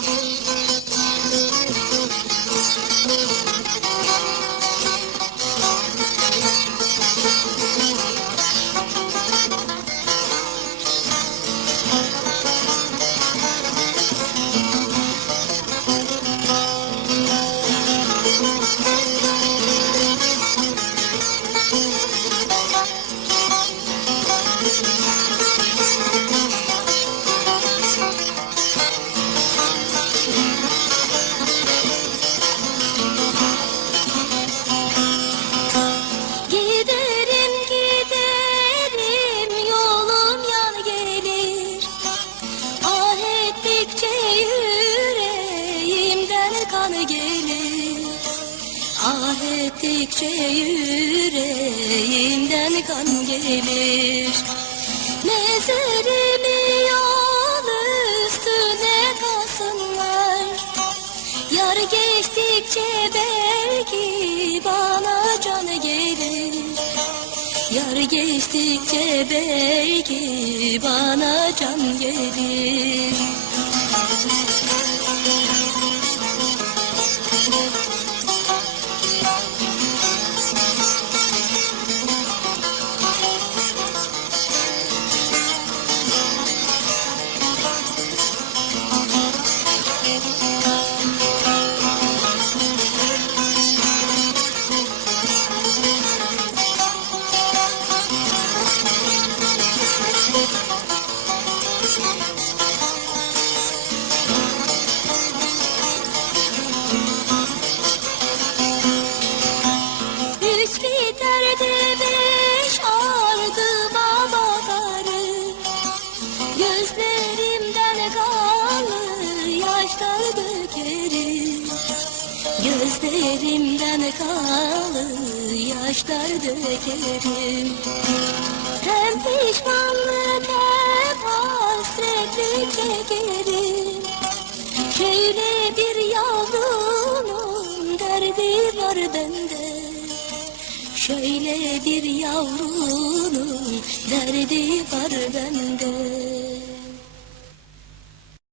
Giderim yüreğimden kan gelir. Ah ettikçe yüreğimden kan gelir. Mezarımı yol üstüne kasınlar Yar geçtikçe belki bana can gelir. Yar geçtikçe belki bana can gelir Gözlerimden kanlı yaşlar dökerim Gözlerimden kanlı yaşlar dökerim Hem pişmanlık bir yavrunun derdi var bende? Şöyle bir yavrunun derdi var